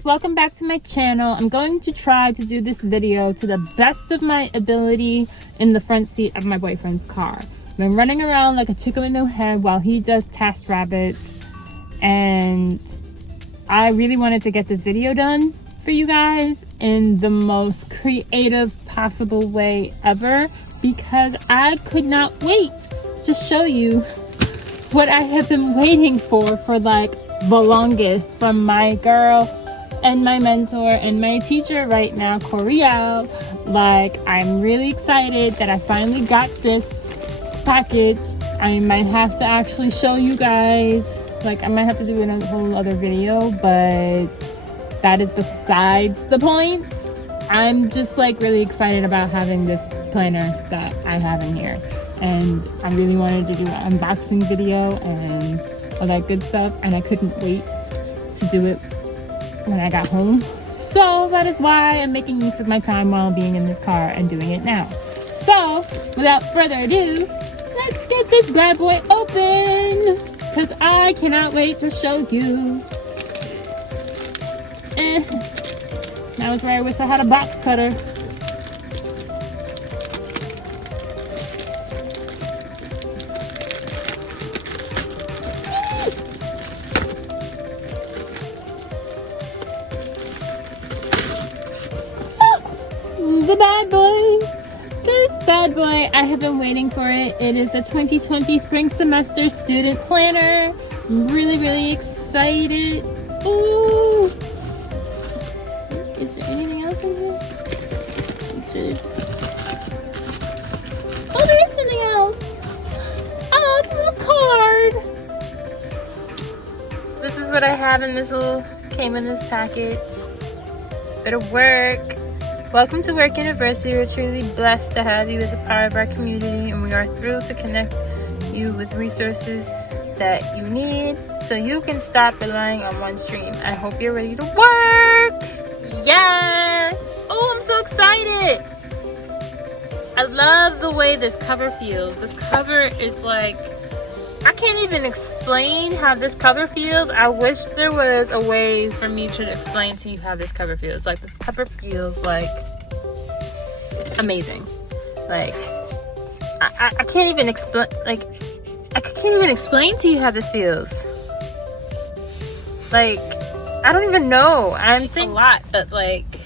Welcome back to my channel. I'm going to try to do this video to the best of my ability in the front seat of my boyfriend's car. I've been running around like a chicken with no head while he does task rabbits, and I really wanted to get this video done for you guys in the most creative possible way ever, because I could not wait to show you what I have been waiting for like the longest from my girl and my mentor and my teacher right now, Koereyelle. Like, I'm really excited that I finally got this package. I might have to actually show you guys, like I might have to do a whole other video, but that is besides the point. I'm just like really excited about having this planner that I have in here, and I really wanted to do an unboxing video and all that good stuff, and I couldn't wait to do it when I got home. So that is why I'm making use of my time while being in this car and doing it now. So without further ado, let's get this bad boy open, because I cannot wait to show you. That was where I wish I had a box cutter. The bad boy. This bad boy, I have been waiting for it. It is the 2020 spring semester student planner. I'm really excited. Ooh. Is there anything else in here? Oh, there is something else. Oh, it's a little card. This is what I have in this came in this package. Bit of work. Welcome to WERK University. We're truly blessed to have you as a part of our community, and we are thrilled to connect you with resources that you need so you can stop relying on one stream. I hope you're ready to work. Yes! Oh, I'm so excited. I love the way this cover feels. This cover is like, I can't even explain how this cover feels. I wish there was a way for me to explain to you how this cover feels. Like, this cover feels like amazing. Like, I can't even explain. Like, I can't even explain to you how this feels. Like, I don't even know. I'm saying a lot, but like,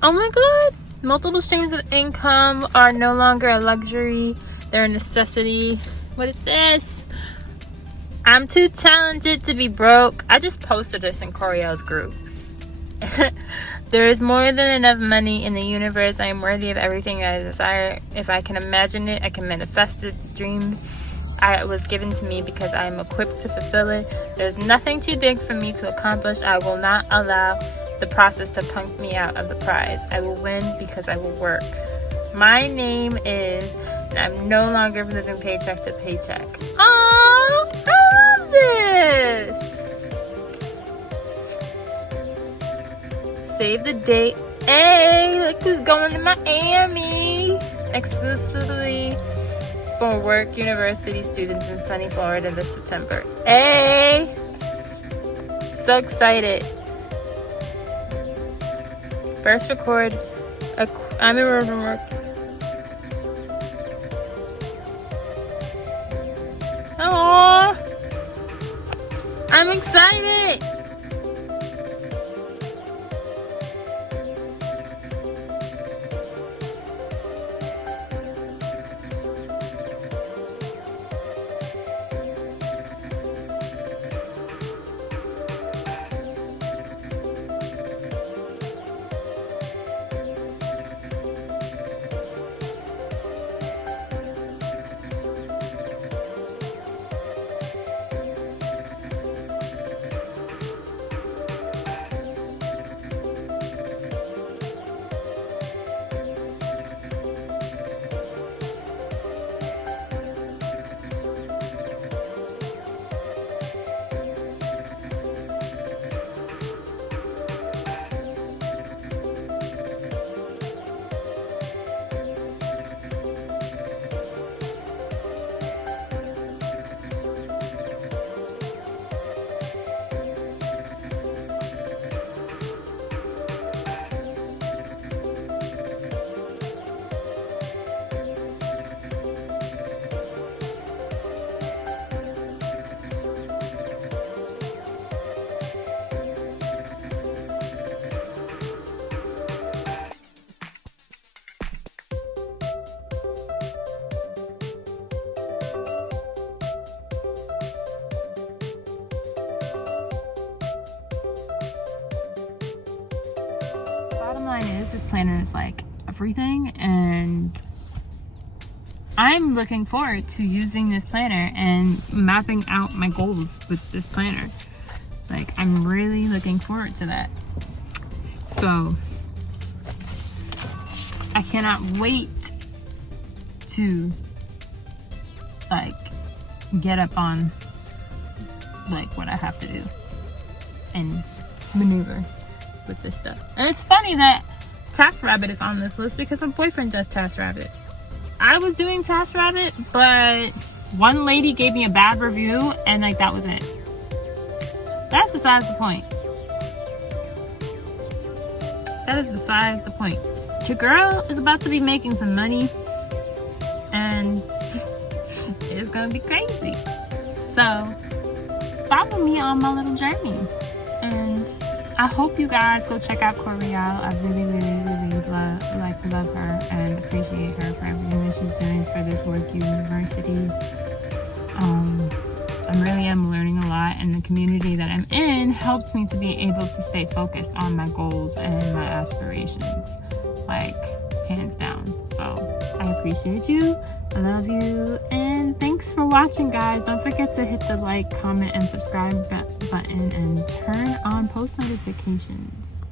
oh my god, multiple streams of income are no longer a luxury; they're a necessity. What is this? I'm too talented to be broke. I just posted this in Koereyelle's group. There is more than enough money in the universe. I am worthy of everything I desire. If I can imagine it, I can manifest it. Dream it was given to me because I am equipped to fulfill it. There's nothing too big for me to accomplish. I will not allow the process to punk me out of the prize. I will win because I will work. My name is... I'm no longer living paycheck to paycheck. Oh, I love this. Save the date. Hey, look who's going to Miami. Exclusively for WERK University students in sunny Florida this September. Hey, so excited. First record. I'm a work. Aww, I'm excited. bottom line is, this planner is like everything, and I'm looking forward to using this planner and mapping out my goals with this planner. Like, I'm really looking forward to that. So I cannot wait to like get up on like what I have to do and maneuver with this stuff. And it's funny that TaskRabbit is on this list because my boyfriend does TaskRabbit. I was doing TaskRabbit, but one lady gave me a bad review, and like that was it. That's besides the point. That is besides the point. Your girl is about to be making some money, and it's gonna be crazy. So follow me on my little journey, and I hope you guys go check out Koereyelle. I really love her and appreciate her for everything that she's doing for this WERK University. I really am learning a lot, and the community that I'm in helps me to be able to stay focused on my goals and my aspirations, like hands down. So I appreciate you. I love you, and thanks for watching, guys. Don't forget to hit the like, comment, and subscribe button, and turn on post notifications.